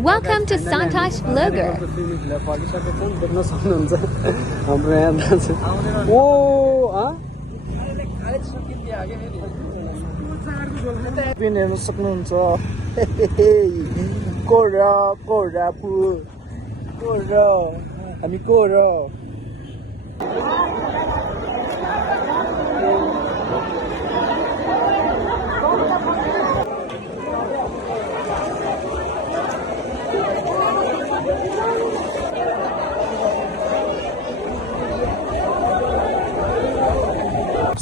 Welcome to Santosh Vlogger. देख्न सक्नुहुन्छ हाम्रो यहाँ दाजु ओ हेर्न सक्नुहुन्छ कोरा कोरा फुल कोरा हामी कोरा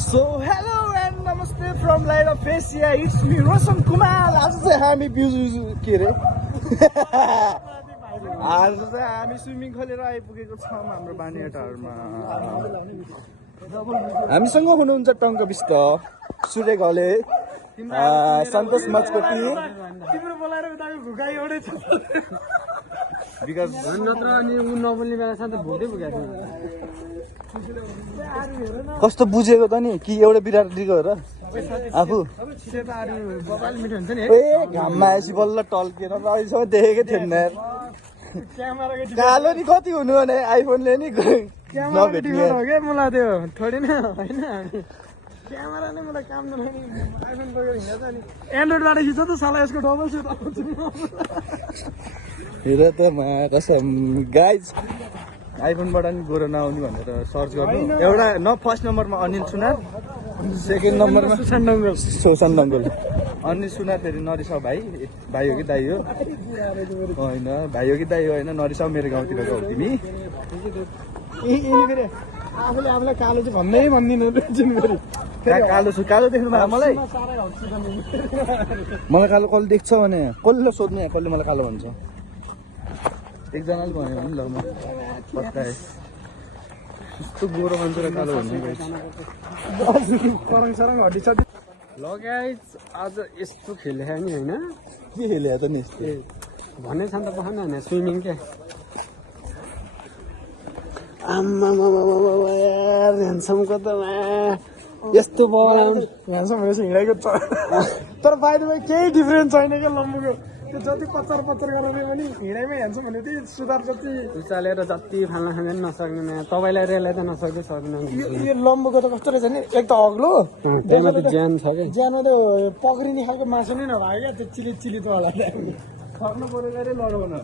So hello and namaste from Light of Asia. It's me Roshan Kumar. आज चाहिँ हामी के रे आज चाहिँ हामी स्विमिङ खोलेर आइपुगेको छौँ हाम्रो बानीहटारमा। हामीसँग हुनुहुन्छ टङ्क बिष्ट, सूर्य घले, सन्तोष मचकटी तिम्रो बोलाएर उताको घुगाइ एउटै छ बिकज नत्र अनि उ नबोल्ने बेला साथै भुल्दै पुगेको कस्तो बुझेको त नि कि एउटा बिराटीको हो र आफू ए घाममा आएपछि बल्ल टल्केर अहिलेसम्म देखेकै थिएन यार कालो नि कति हुनु भने आइफोनले नि नभेट्ने हो क्या मलाई त्यो थोरै नै होइन क्यामेरा नै मलाई काम नलाग्ने आइफोन बोकेर हिँड्छ नि एन्ड्रोइडबाट खिच्छ त साला यसको डबल सेट आउँछ हेर त कसम गाइज आइफोनबाट नि गोरो नआउने भनेर सर्च गर्नु एउटा फर्स्ट नम्बरमा अनिल सुनार सेकेन्ड नम्बरमा सुशान्त डङ्गोल अनिल सुनार फेरि नरिसाउ भाइ हो कि दाइ हो होइन भाइ हो कि दाइ हो होइन नरिसाउ मेरो गाउँतिरको हो तिमी आफूले आफूलाई कालो चाहिँ भन्दै भन्दिनँ कालो देख्नु भयो मलाई कालो कसले देख्छ भने कसले सोध्ने कसले मलाई कालो भन्छ एकजनाले भन्यो भने ल म पत्ताएँ यस्तो गोरो मान्छेलाई कालो भन्ने करङ सरङ हड्डी छ ल गाइज आज यस्तो खेले नि होइन के खेले त नि यस्तो भन्ने छ नि त पखान होइन स्विमिङ क्या आम्मा ह्यान्डसमको त यस्तो बल ह्यान्डसम भएपछि हिँडेको छ तर बाहिर केही डिफ्रेन्स छैन क्या लम्बुको त्यो जति पचार गरेर पनि हिँडाइमै हेर्छ भने त्यही सुधार जति उचालेर जति फाल्न खान पनि नसक्ने तपाईँलाई रेलाई त नसक्दै सक्दैन यो लम्बुको त कस्तो रहेछ नि एक त अग्लो त्यसमा त ज्यान छ क्या ज्यानमा त पक्रिने खालको मासु नै नभए क्या त्यो चिली त होला सक्नु पऱ्यो गएर लडाउन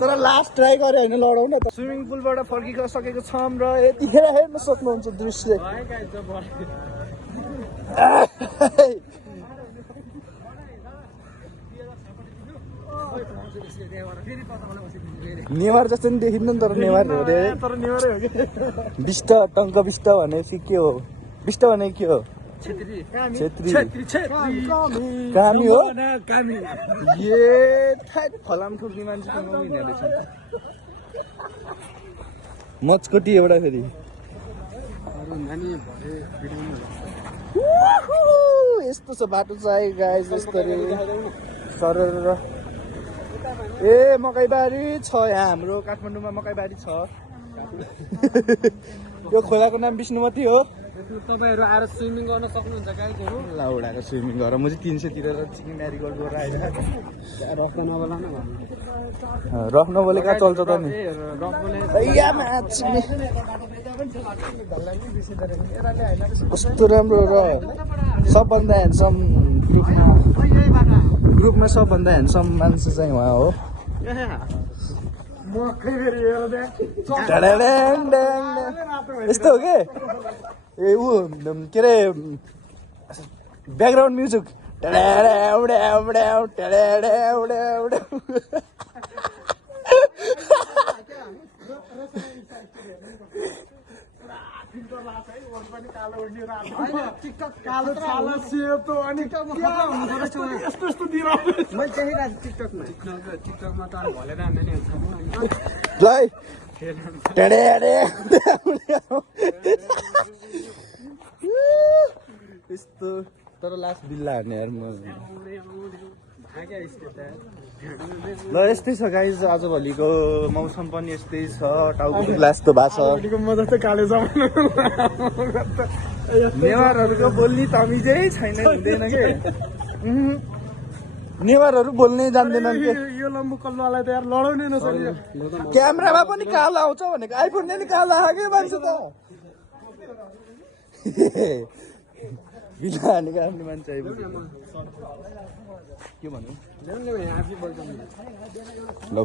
तर लास्ट ट्राई गरे होइन लडाउन त स्विमिङ पुलबाट फर्किसकेको छौँ र यतिखेर हेर्न सक्नुहुन्छ दृश्य नेवार जस्तो नि देखिन्न नि तर नेवार हो रे बिष्ट टङ्क बिष्ट भनेपछि के हो बिष्ट भने के हो छेत्री कामी हो ए थाक फलाम ठोक्ने मान्छेसँग हिँड्दैछ मचकटी एउटा फेरि यस्तो छ बाटो चाहिँ गाइस यस्तरी सरर ए मकैबारी छ यहाँ हाम्रो काठमाडौँमा मकैबारी छ यो खोलाको नाम विष्णुमती हो तपाईँहरू आएर स्विमिङ गर्न सक्नुहुन्छ गाईहरू लाउडाको स्विमिङ गरेर म चाहिँ 300 तिरेर चिकन म्यारिगोल्ड गरेर आएर रफ नबोला न रफ नबोले कहाँ चल्छ त नि कस्तो राम्रो र सबभन्दा ह्यान्डसम ग्रुपमा सबभन्दा ह्यान्डसम मान्छे चाहिँ उहाँ हो यस्तो हो के ए ऊ के अरे ब्याकग्राउन्ड म्युजिक कालो छाला सेतो अनि यस्तो यस्तो दिइरहेको मैले चाहिरहेको टिकटकमा त भलेर यस्तो तर लास्ट बिल्ला हार्ने यार म ल यस्तै छ गाइज आजभोलिको मौसम पनि यस्तै छ टाउको ग्लास त भएको छ म जस्तै काले नेवारहरूको बोल्ने तमिजै छैन हुँदैन के नेवारहरू बोल्नै जान्दैनन् के यो लम्बु कल्लुवालाई त यार लडाउनै नसक्यो क्यामेरामा पनि कालो आउँछ भनेको आइफोनले नि कालो आयो मान्छे त बिना हानेको आफ्नो मान्छे आइपुग्यो के भन्नु ल